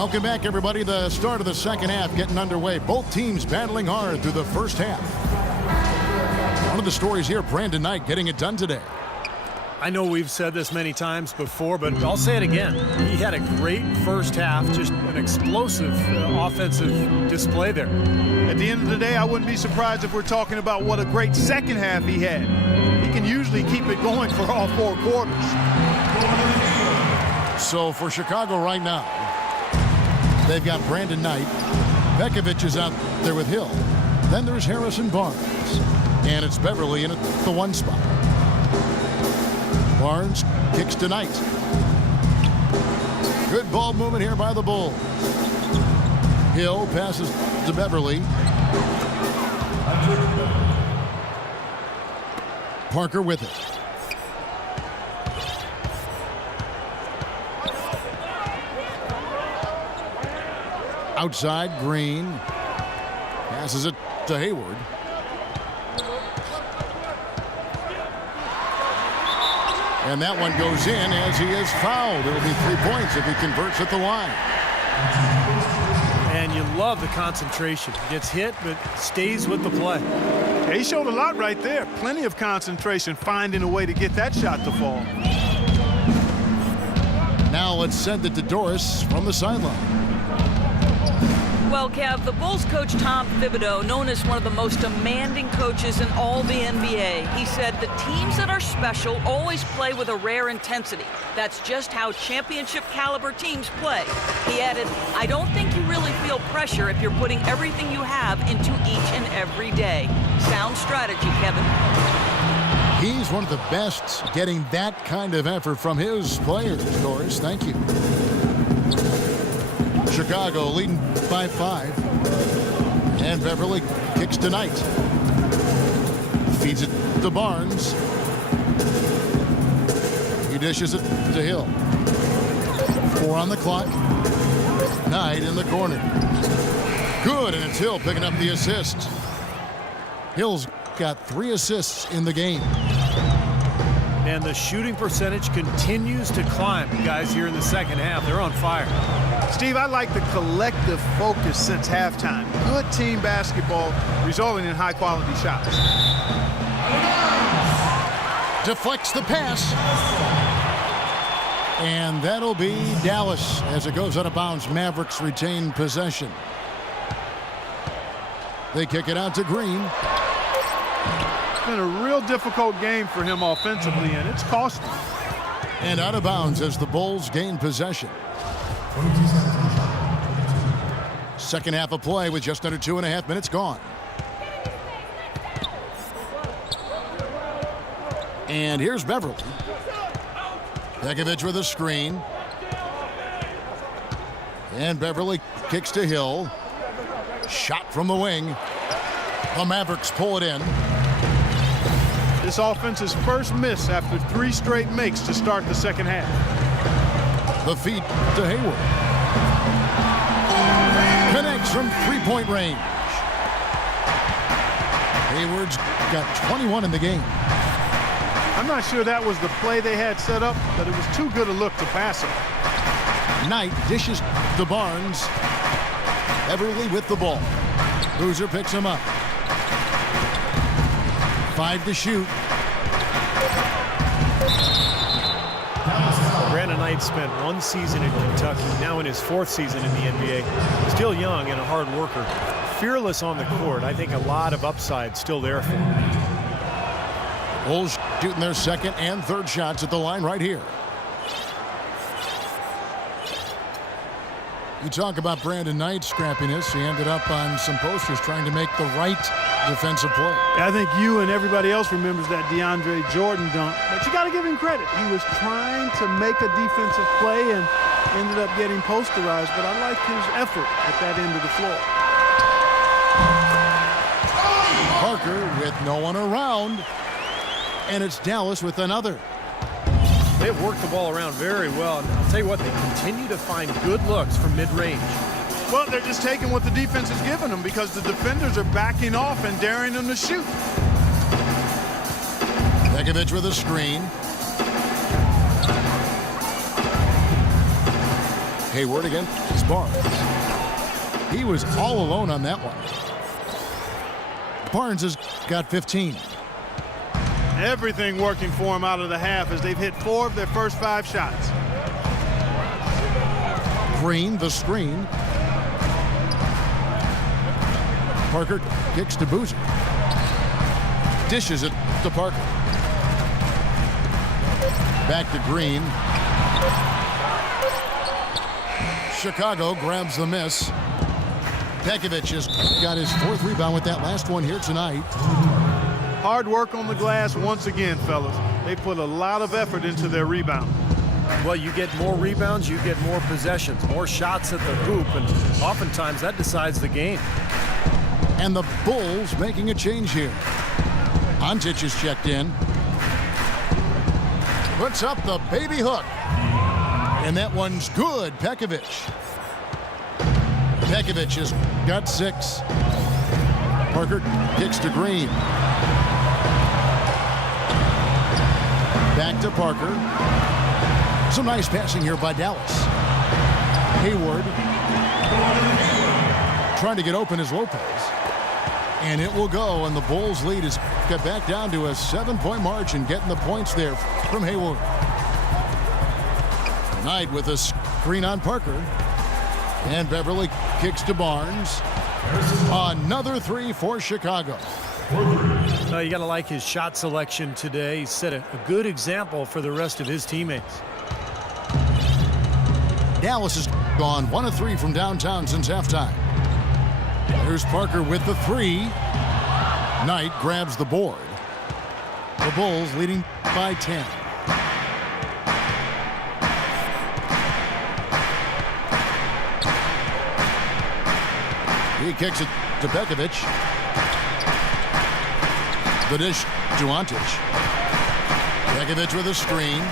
Welcome back, everybody. The start of the second half getting underway. Both teams battling hard through the first half. One of the stories here, Brandon Knight getting it done today. I know we've said this many times before, but I'll say it again. He had a great first half, just an explosive offensive display there. At the end of the day, I wouldn't be surprised if we're talking about what a great second half he had. He can usually keep it going for all 4 quarters. So for Chicago right now, they've got Brandon Knight. Bekovic is out there with Hill. Then there's Harrison Barnes. And it's Beverly in at the 1 spot. Barnes kicks to Knight. Good ball movement here by the Bulls. Hill passes to Beverly. Parker with it. Outside, Green. Passes it to Hayward. And that one goes in as he is fouled. It'll be 3 points if he converts at the line. And you love the concentration. Gets hit, but stays with the play. Yeah, he showed a lot right there. Plenty of concentration, finding a way to get that shot to fall. Now let's send it to Doris from the sideline. Well, Kev, the Bulls coach Tom Thibodeau, known as one of the most demanding coaches in all the NBA, he said the teams that are special always play with a rare intensity. That's just how championship caliber teams play. He added, I don't think you really feel pressure if you're putting everything you have into each and every day. Sound strategy, Kevin. He's one of the best getting that kind of effort from his players, Doris. Thank you. Chicago leading by 5. And Beverly kicks to Knight. Feeds it to Barnes. He dishes it to Hill. 4 on the clock. Knight in the corner. Good, and it's Hill picking up the assist. Hill's got 3 assists in the game. And the shooting percentage continues to climb. Guys here in the second half, they're on fire. Steve, I like the collective focus since halftime. Good team basketball resulting in high-quality shots. Deflects the pass. And that'll be Dallas as it goes out of bounds. Mavericks retain possession. They kick it out to Green. It's been a real difficult game for him offensively, and it's costing. And out of bounds as the Bulls gain possession. Second half of play with just under 2.5 minutes gone. And here's Beverly. Bekovic with a screen. And Beverly kicks to Hill. Shot from the wing. The Mavericks pull it in. This offense's first miss after 3 straight makes to start the second half. The feed to Hayward. Connects from 3-point range. Hayward's got 21 in the game. I'm not sure that was the play they had set up, but it was too good a look to pass it. Knight dishes to Barnes. Beverly with the ball. Boozer picks him up. 5 to shoot. Brandon Knight spent 1 season in Kentucky, now in his 4th season in the NBA. Still young and a hard worker. Fearless on the court. I think a lot of upside still there for him. Bulls shooting their second and third shots at the line right here. You talk about Brandon Knight's scrappiness. He ended up on some posters trying to make the right defensive play. I think you and everybody else remembers that DeAndre Jordan dunk, but you got to give him credit. He was trying to make a defensive play and ended up getting posterized, but I like his effort at that end of the floor. Parker with no one around, and it's Dallas with another. They've worked the ball around very well. And I'll tell you what, they continue to find good looks from mid-range. Well, they're just taking what the defense is giving them because the defenders are backing off and daring them to shoot. Bekovic with a screen. Hayward against Barnes. He was all alone on that one. Barnes has got 15. Everything working for him out of the half as they've hit 4 of their first 5 shots. Green, the screen. Parker kicks to Boozer. Dishes it to Parker. Back to Green. Chicago grabs the miss. Pekovic has got his 4th rebound with that last one here tonight. Hard work on the glass once again, fellas. They put a lot of effort into their rebound. Well, you get more rebounds, you get more possessions, more shots at the hoop, and oftentimes that decides the game. And the Bulls making a change here. Ontic is checked in. Puts up the baby hook. And that one's good. Pekovic. Pekovic has got 6. Parker kicks to Green. Back to Parker. Some nice passing here by Dallas. Hayward trying to get open as Lopez. And it will go, and the Bulls lead is got back down to a 7-point margin, getting the points there from Hayward. Knight with a screen on Parker. And Beverly kicks to Barnes. Another 3 for Chicago. You got to like his shot selection today. He set a good example for the rest of his teammates. Dallas has gone 1 of 3 from downtown since halftime. There's Parker with the 3. Knight grabs the board. The Bulls leading by 10. He kicks it to Pekovic. The dish to Ontic. Pekovic with a screen.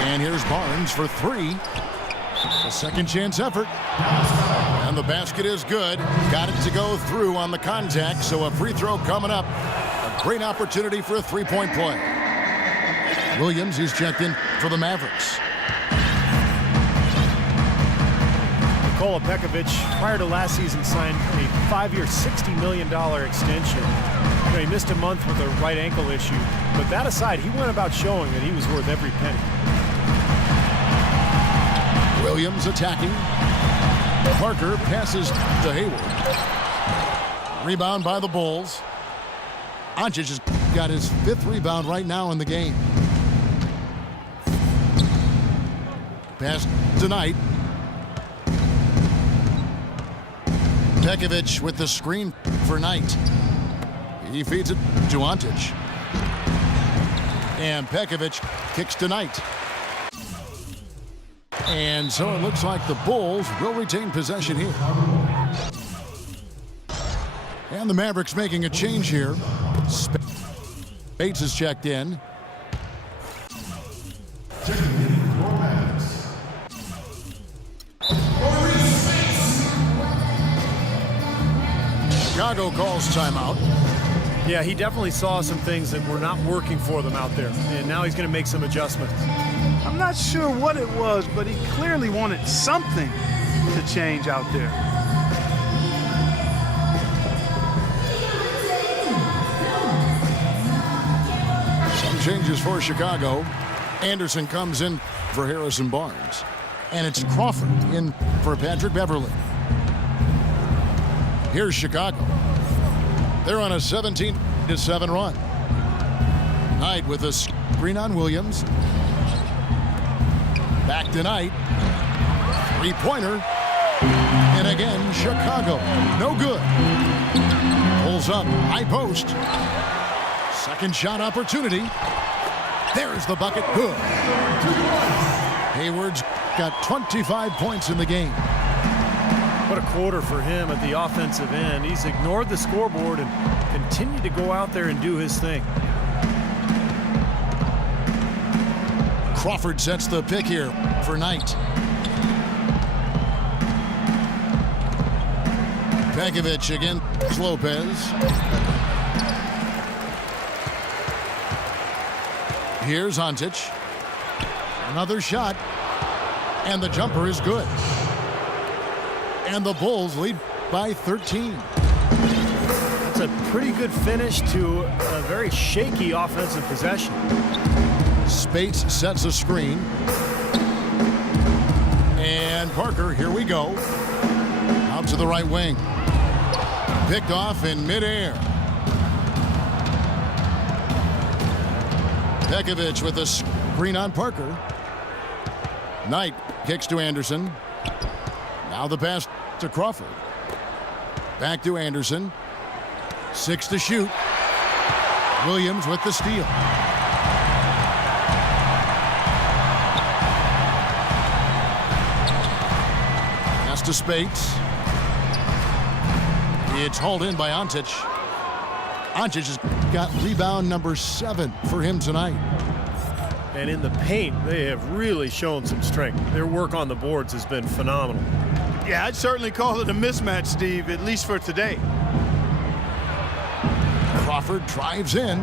And here's Barnes for 3. A second chance effort. And the basket is good. Got it to go through on the contact, so a free throw coming up. A great opportunity for a 3-point play. Williams, he's checked in for the Mavericks. Nikola Pekovic, prior to last season, signed a 5-year, $60 million extension. He missed a month with a right ankle issue, but that aside, he went about showing that he was worth every penny. Williams attacking. Parker passes to Hayward. Rebound by the Bulls. Ontic has got his 5th rebound right now in the game. Pass to Knight. Pekovic with the screen for Knight. He feeds it to Ontic. And Pekovic kicks to Knight. And so it looks like the Bulls will retain possession here. And the Mavericks making a change here. Bates is checked in. Chicago calls timeout. Yeah, he definitely saw some things that were not working for them out there, and now he's going to make some adjustments. I'm not sure what it was, but he clearly wanted something to change out there. Some changes for Chicago. Anderson comes in for Harrison Barnes. And it's Crawford in for Patrick Beverly. Here's Chicago. They're on a 17-7 run. Knight with a screen on Williams. Back to Knight. 3-pointer. And again, Chicago. No good. Pulls up. High post. Second shot opportunity. There's the bucket. Good. Hayward's got 25 points in the game. What a quarter for him at the offensive end. He's ignored the scoreboard and continued to go out there and do his thing. Crawford sets the pick here for Knight. Pekovic against Lopez. Here's Ontic. Another shot. And the jumper is good. And the Bulls lead by 13. That's a pretty good finish to a very shaky offensive possession. Spates sets a screen. And Parker, here we go. Out to the right wing. Picked off in midair. Pekovic with a screen on Parker. Knight kicks to Anderson. Now the pass to Crawford. Back to Anderson. 6 to shoot. Williams with the steal. Pass to Spates. It's hauled in by Ontic. Ontic has got rebound number 7 for him tonight. And in the paint, they have really shown some strength. Their work on the boards has been phenomenal. Yeah, I'd certainly call it a mismatch, Steve, at least for today. Crawford drives in.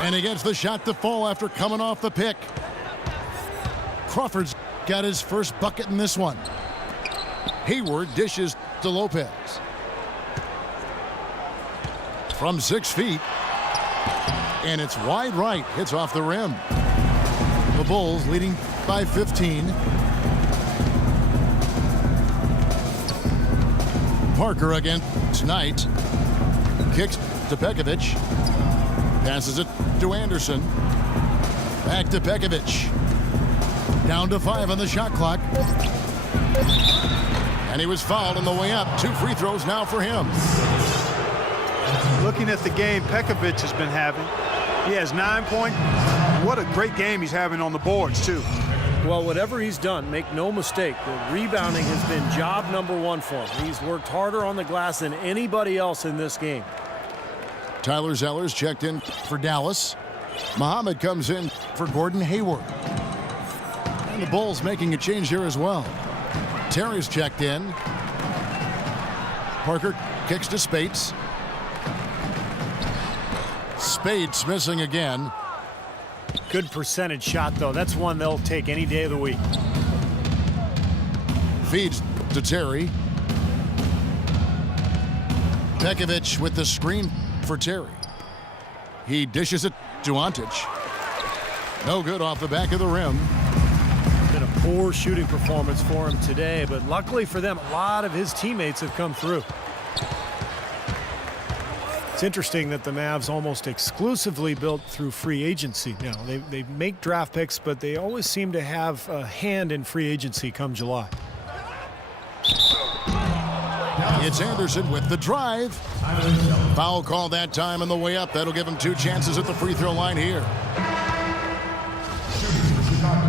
And he gets the shot to fall after coming off the pick. Crawford's got his first bucket in this one. Hayward dishes to Lopez. From 6 feet. And it's wide right. Hits off the rim. The Bulls leading by 15. Parker against Knight. Kicks to Pekovic. Passes it to Anderson. Back to Pekovic. Down to 5 on the shot clock. And he was fouled on the way up. 2 free throws now for him. Looking at the game Pekovic has been having, he has 9 points. What a great game he's having on the boards, too. Well, whatever he's done, make no mistake, the rebounding has been job number 1 for him. He's worked harder on the glass than anybody else in this game. Tyler Zeller's checked in for Dallas. Muhammad comes in for Gordon Hayward. And the Bulls making a change here as well. Terry's checked in. Parker kicks to Spates. Spates missing again. Good percentage shot, though. That's one they'll take any day of the week. Feeds to Terry. Pekovic with the screen for Terry. He dishes it to Ontic. No good off the back of the rim. Been a poor shooting performance for him today, but luckily for them, a lot of his teammates have come through. It's interesting that the Mavs almost exclusively built through free agency. Now, they make draft picks, but they always seem to have a hand in free agency come July. It's Anderson with the drive. Foul call that time on the way up. That'll give him 2 chances at the free throw line here.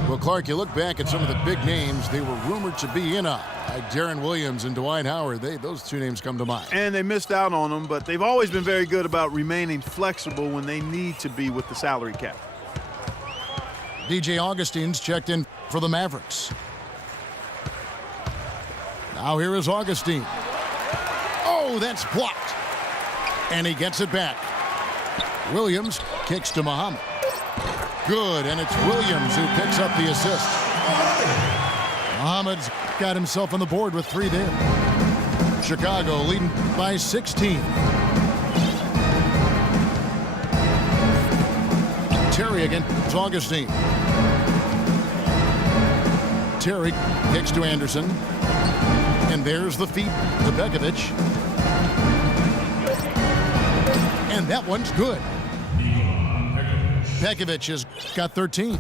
Well, Clark, you look back at some of the big names they were rumored to be in on, like Deron Williams and Dwight Howard. Those 2 names come to mind. And they missed out on them, but they've always been very good about remaining flexible when they need to be with the salary cap. DJ Augustine's checked in for the Mavericks. Now here is Augustine. Oh, that's blocked. And he gets it back. Williams kicks to Muhammad. Good, and it's Williams who picks up the assist. Muhammad's got himself on the board with 3 there. Chicago leading by 16. Terry against Augustine. Terry kicks to Anderson. And there's the feed to Pekovic. And that one's good. Pekovic has got 13.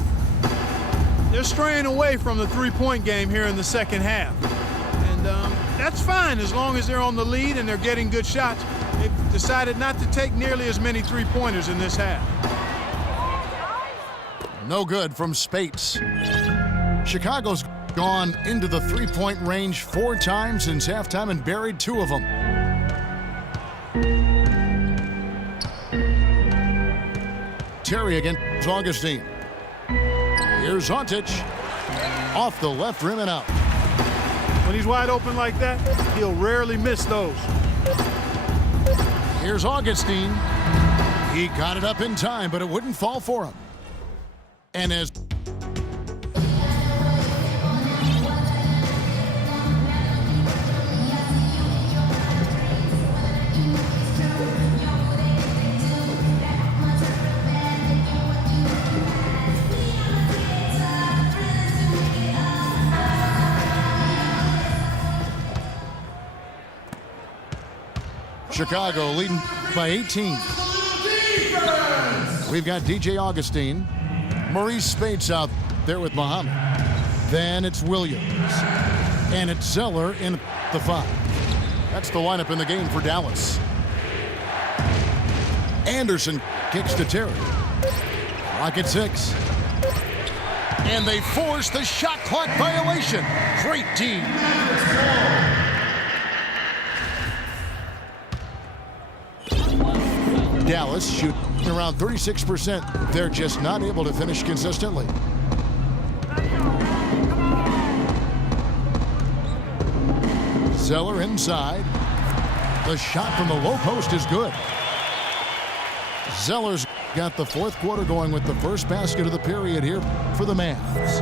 They're straying away from the three-point game here in the second half. And that's fine as long as they're on the lead and they're getting good shots. They've decided not to take nearly as many three-pointers in this half. No good from Spates. Chicago's gone into the three-point range 4 times since halftime and buried 2 of them. Terry against Augustine. Here's Ontic. Off the left rim and out. When he's wide open like that, he'll rarely miss those. Here's Augustine. He got it up in time, but it wouldn't fall for him. And as Chicago leading by 18. We've got DJ Augustine. Maurice Spates out there with Muhammad. Then it's Williams. And it's Zeller in the 5. That's the lineup in the game for Dallas. Anderson kicks to Terry. Clock at 6. And they force the shot clock violation. Great D. Dallas shooting around 36%. They're just not able to finish consistently. Zeller inside. The shot from the low post is good. Zeller's got the fourth quarter going with the first basket of the period here for the Mavs.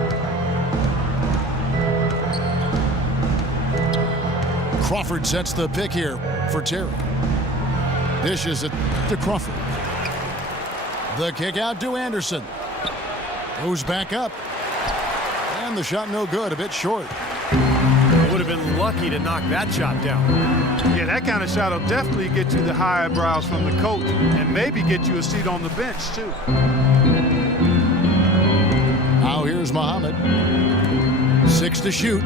Crawford sets the pick here for Terry. Dishes it to Crawford. The kick out to Anderson. Goes back up. And the shot no good, a bit short. Would have been lucky to knock that shot down. Yeah, that kind of shot will definitely get you the high eyebrows from the coach and maybe get you a seat on the bench, too. Now here's Muhammad. 6 to shoot.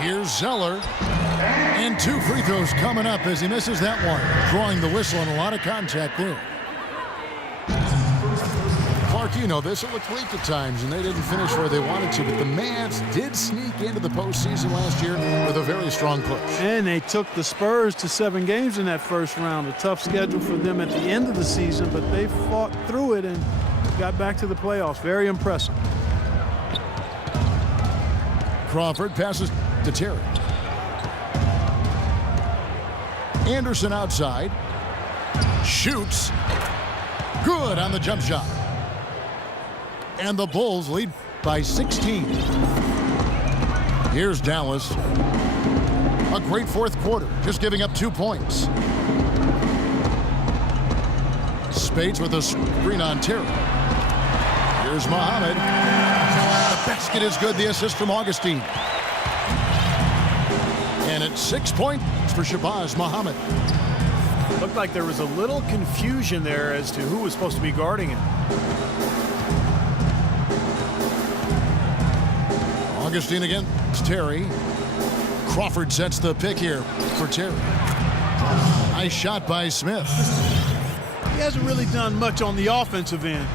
Here's Zeller. And 2 free throws coming up as he misses that one. Drawing the whistle and a lot of contact there. Clark, you know this. It looked bleak at times, and they didn't finish where they wanted to. But the Mavs did sneak into the postseason last year with a very strong push. And they took the Spurs to 7 games in that first round. A tough schedule for them at the end of the season, but they fought through it and got back to the playoffs. Very impressive. Crawford passes to Terry. Anderson outside. Shoots. Good on the jump shot. And the Bulls lead by 16. Here's Dallas. A great fourth quarter, just giving up 2 points. Spates with a screen on Terry. Here's Muhammad. The basket is good, the assist from Augustine. And it's 6 points for Shabazz Muhammad. Looked like there was a little confusion there as to who was supposed to be guarding him. Augustine against Terry. Crawford sets the pick here for Terry. Nice shot by Smith. He hasn't really done much on the offensive end,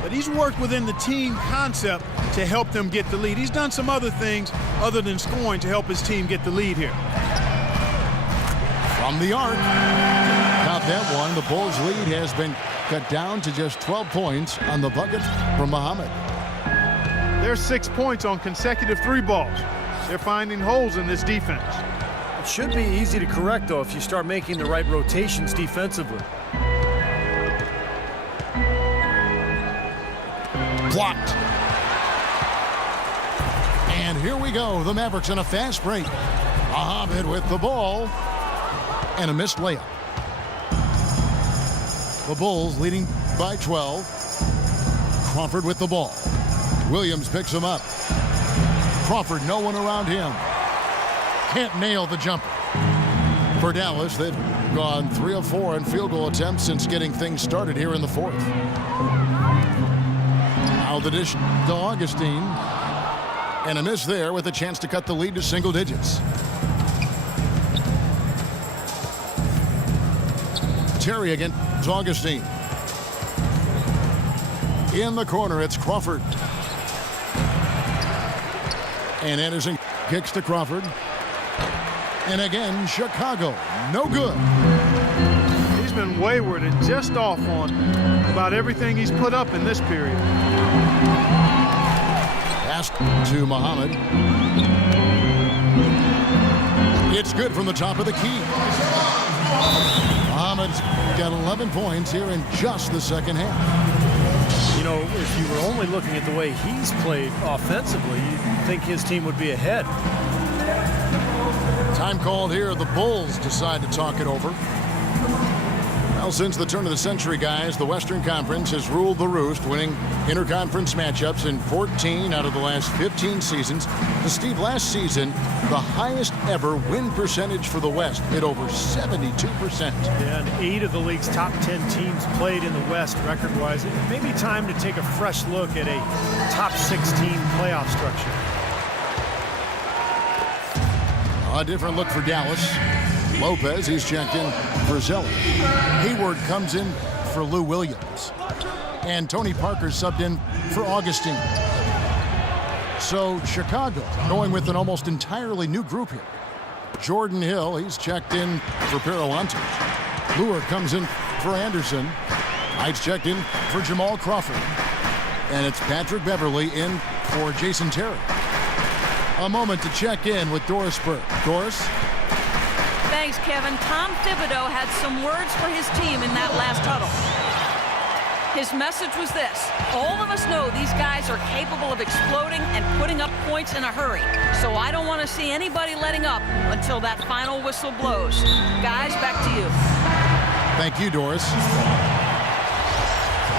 but he's worked within the team concept to help them get the lead. He's done some other things other than scoring to help his team get the lead here. From the arc. Not that one. The Bulls' lead has been cut down to just 12 points on the bucket from Muhammad. There's 6 points on consecutive 3 balls. They're finding holes in this defense. It should be easy to correct, though, if you start making the right rotations defensively. Blocked. And here we go. The Mavericks in a fast break. Muhammad with the ball. And a missed layup. The Bulls leading by 12. Crawford with the ball. Williams picks him up. Crawford, no one around him. Can't nail the jumper. For Dallas, they've gone 3 of 4 in field goal attempts since getting things started here in the fourth. Now the dish to Augustine. And a miss there with a chance to cut the lead to single digits. Terry against Augustine. In the corner, it's Crawford. And Anderson kicks to Crawford. And again, Chicago. No good. He's been wayward and just off on about everything he's put up in this period. Pass to Muhammad. It's good from the top of the key. Muhammad's got 11 points here in just the second half. You know, if you were only looking at the way he's played offensively, you'd think his team would be ahead. Time called here. The Bulls decide to talk it over. Well, since the turn of the century, guys, the Western Conference has ruled the roost, winning interconference matchups in 14 out of the last 15 seasons. Steve, last season, the highest ever win percentage for the West at over 72%. Yeah, and 8 of the league's top 10 teams played in the West record-wise. It may be time to take a fresh look at a top 16 playoff structure. A different look for Dallas. Lopez, he's checked in for Zeller. Hayward comes in for Lou Williams. And Tony Parker subbed in for Augustine. So Chicago going with an almost entirely new group here. Jordan Hill, he's checked in for Paralantes. Luer comes in for Anderson. Knight's checked in for Jamal Crawford. And it's Patrick Beverly in for Jason Terry. A moment to check in with Doris Burke. Doris? Thanks, Kevin. Tom Thibodeau had some words for his team in that last huddle. His message was this: all of us know these guys are capable of exploding and putting up points in a hurry. So I don't want to see anybody letting up until that final whistle blows. Guys, back to you. Thank you, Doris.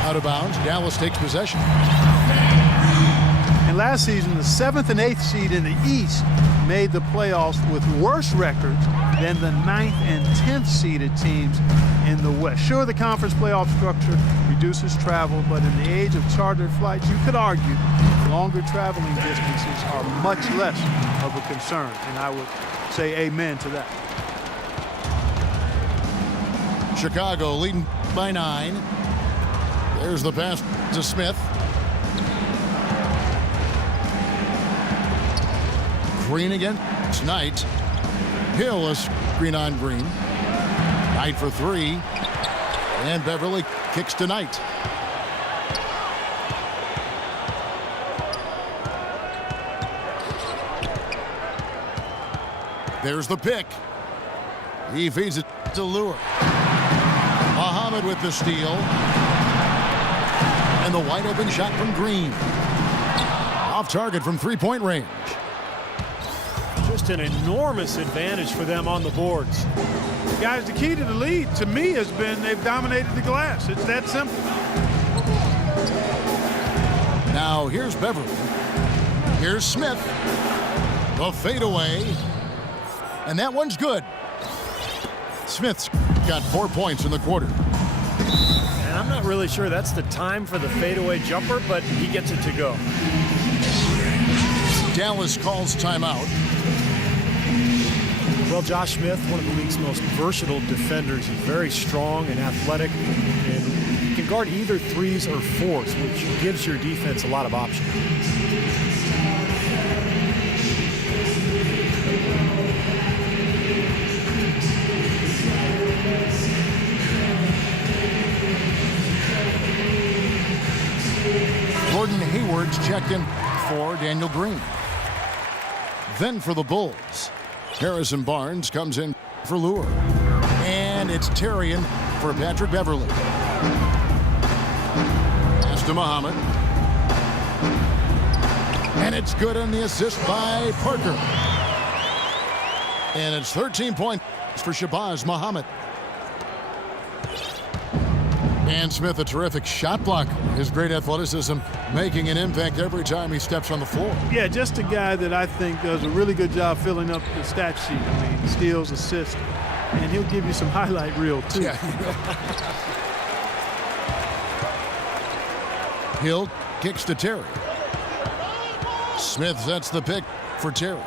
Out of bounds, Dallas takes possession. And last season, the 7th and 8th seed in the East made the playoffs with worse records than the 9th and 10th seeded teams in the West. Sure, the conference playoff structure reduces travel, but in the age of chartered flights, you could argue longer traveling distances are much less of a concern, and I would say amen to that. Chicago leading by 9. There's the pass to Smith. Green again. It's Knight. Hill is green on green. Knight for 3. And Beverly kicks to Knight. There's the pick. He feeds it to Luer. Muhammad with the steal. And the wide open shot from Green. Off target from 3-point range. Just an enormous advantage for them on the boards. Guys, the key to the lead, to me, has been they've dominated the glass. It's that simple. Now here's Beverly. Here's Smith. The fadeaway. And that one's good. Smith's got 4 points in the quarter. And I'm not really sure that's the time for the fadeaway jumper, but he gets it to go. Dallas calls timeout. Well, Josh Smith, one of the league's most versatile defenders. He's very strong and athletic, and he can guard either 3s or 4s, which gives your defense a lot of options. Gordon Hayward's checked in for Daniel Green. Then for the Bulls, Harrison Barnes comes in for Luer. And it's Terry in for Patrick Beverly. Pass to Muhammad. And it's good on the assist by Parker. And it's 13 points for Shabazz Muhammad. And Smith, a terrific shot blocker. His great athleticism making an impact every time he steps on the floor. Yeah, just a guy that I think does a really good job filling up the stat sheet. I mean, steals, assists, and he'll give you some highlight reel, too. Yeah. Hill kicks to Terry. Smith sets the pick for Terry.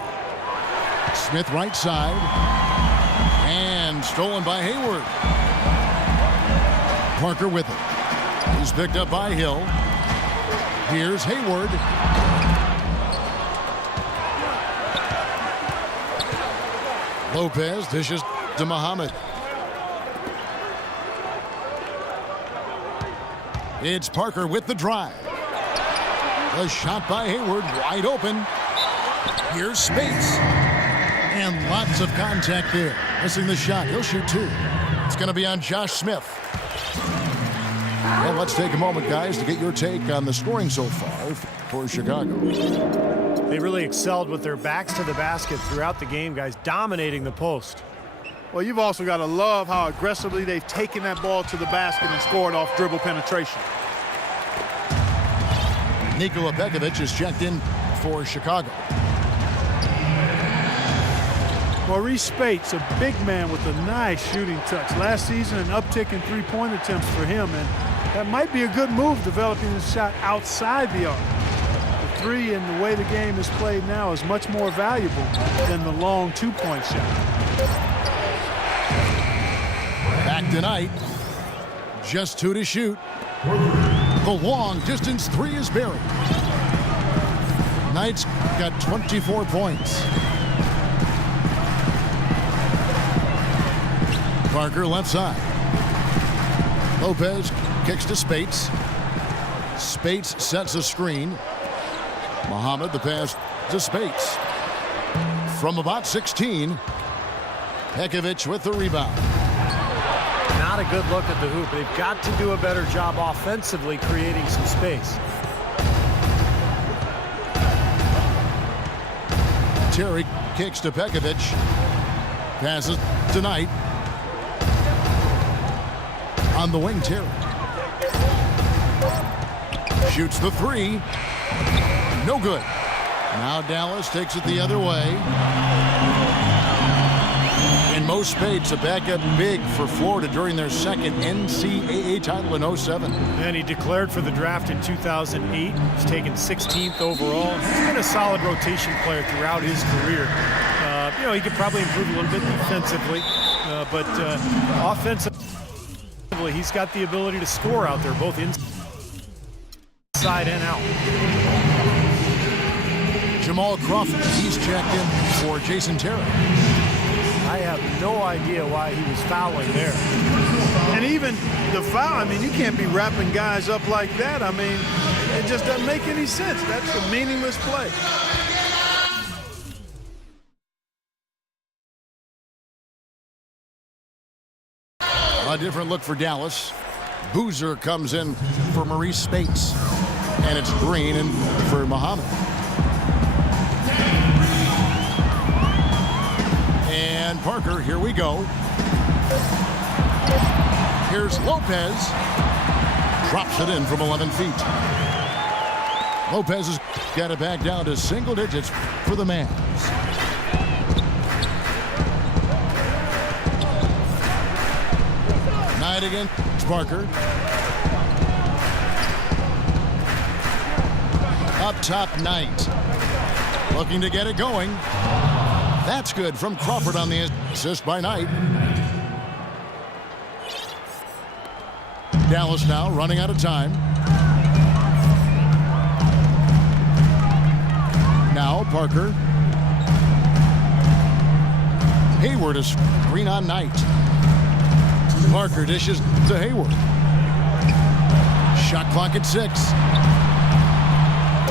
Smith right side. And stolen by Hayward. Parker with it. He's picked up by Hill. Here's Hayward. Lopez dishes to Muhammad. It's Parker with the drive. A shot by Hayward, wide open. Here's space. And lots of contact there. Missing the shot. He'll shoot 2. It's going to be on Josh Smith. Well, let's take a moment, guys, to get your take on the scoring so far for Chicago. They really excelled with their backs to the basket throughout the game, guys, dominating the post. Well, you've also got to love how aggressively they've taken that ball to the basket and scored off dribble penetration. Nikola Pekovic is checked in for Chicago. Maurice Spates, a big man with a nice shooting touch. Last season, an uptick in three-point attempts for him, and that might be a good move, developing his shot outside the arc. The three and the way the game is played now is much more valuable than the long two-point shot. Back tonight, just 2 to shoot. The long distance three is buried. Knights got 24 points. Parker left side. Lopez kicks to Spates. Spates sets a screen. Muhammad the pass to Spates. From about 16, Pekovic with the rebound. Not a good look at the hoop. They've got to do a better job offensively creating some space. Terry kicks to Pekovic. Passes to Knight. On the wing, Terry. Shoots the three. No good. Now Dallas takes it the other way. And Mo Spates, a backup big for Florida during their second NCAA title in 07. And he declared for the draft in 2008. He's taken 16th overall. He's been a solid rotation player throughout his career. You know, he could probably improve a little bit defensively, but offensively, he's got the ability to score out there, both inside and out. Jamal Crawford, he's checked in for Jason Terry. I have no idea why he was fouling there. And even the foul, I mean, you can't be wrapping guys up like that. I mean, it just doesn't make any sense. That's a meaningless play. A different look for Dallas. Boozer comes in for Maurice Spates. And it's Green and for Muhammad. And Parker, here we go. Here's Lopez. Drops it in from 11 feet. Lopez has got it back down to single digits for the Mavs. Knight against Parker. Up top, Knight. Looking to get it going. That's good from Crawford on the assist by Knight. Dallas now running out of time. Now Parker. Hayward is screen on Knight. Parker dishes to Hayward. Shot clock at 6.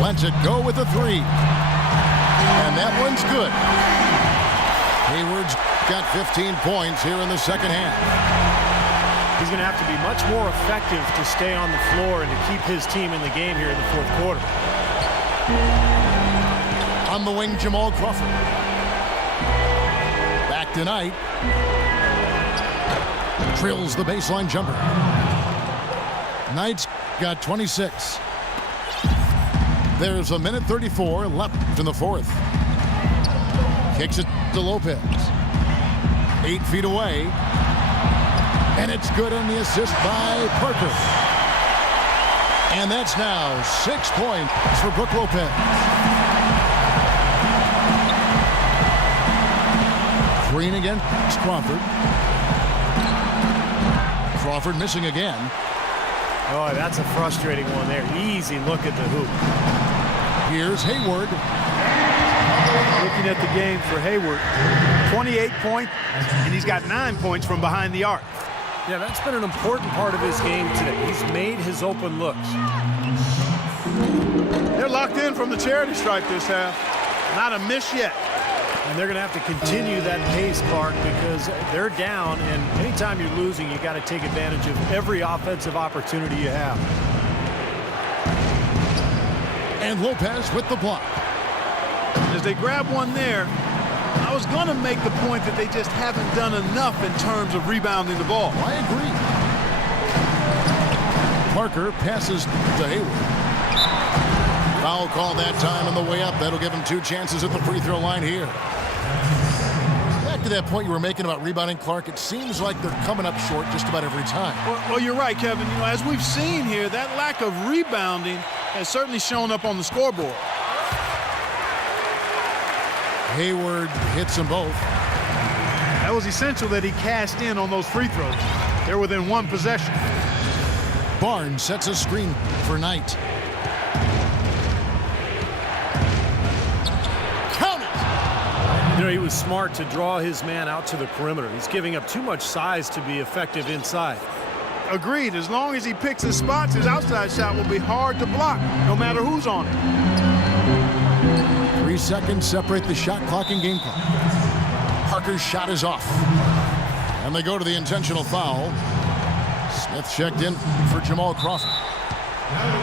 Lets it go with a 3. And that one's good. Hayward's got 15 points here in the second half. He's going to have to be much more effective to stay on the floor and to keep his team in the game here in the fourth quarter. On the wing, Jamal Crawford. Back to Knight. Drills the baseline jumper. Knight's got 26. There's a minute 34 left in the fourth. Kicks it to Lopez. 8 feet away. And it's good on the assist by Parker. And that's now 6 points for Brook Lopez. Green against Crawford. Crawford missing again. Oh, that's a frustrating one there. Easy look at the hoop. Here's Hayward. Looking at the game for Hayward, 28 points, and he's got 9 points from behind the arc. Yeah, that's been an important part of his game today. He's made his open looks. They're locked in from the charity stripe this half. Not a miss yet. And they're going to have to continue that pace, Clark, because they're down, and anytime you're losing, you got to take advantage of every offensive opportunity you have. And Lopez with the block. As they grab one there, I I was going to make the point that they just haven't done enough in terms of rebounding the ball. I agree. Parker passes to Hayward. Foul call that time on the way up. That'll give him 2 chances at the free throw line here. Back to that point you were making about rebounding, Clark, it seems like they're coming up short just about every time. Well, you're right, Kevin. You know, as we've seen here, that lack of rebounding has certainly shown up on the scoreboard. Hayward hits them both. That was essential that he cashed in on those free throws. They're within 1 possession. Barnes sets a screen for Knight. Count it! You know, he was smart to draw his man out to the perimeter. He's giving up too much size to be effective inside. Agreed. As long as he picks his spots, his outside shot will be hard to block, no matter who's on it. 3 seconds separate the shot clock and game clock. Parker's shot is off. And they go to the intentional foul. Smith checked in for Jamal Crawford.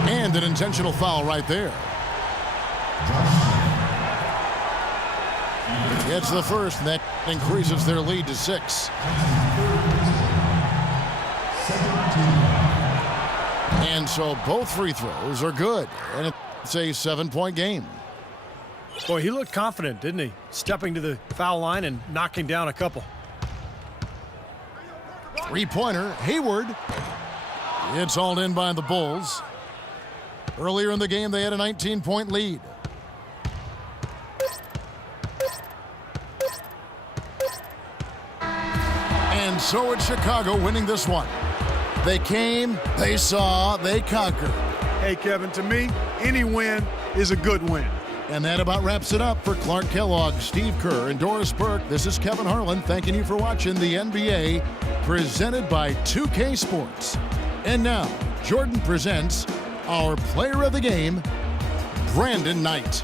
And an intentional foul right there. Gets the first, and that increases their lead to 6. And so both free throws are good. And it's a 7-point game. Boy, he looked confident, didn't he? Stepping to the foul line and knocking down a couple. 3-pointer, Hayward. It's hauled in by the Bulls. Earlier in the game, they had a 19-point lead. And so it's Chicago winning this one. They came, they saw, they conquered. Hey, Kevin, to me, any win is a good win. And that about wraps it up for Clark Kellogg, Steve Kerr, and Doris Burke. This is Kevin Harlan thanking you for watching the NBA presented by 2K Sports. And now, Jordan presents our player of the game, Brandon Knight.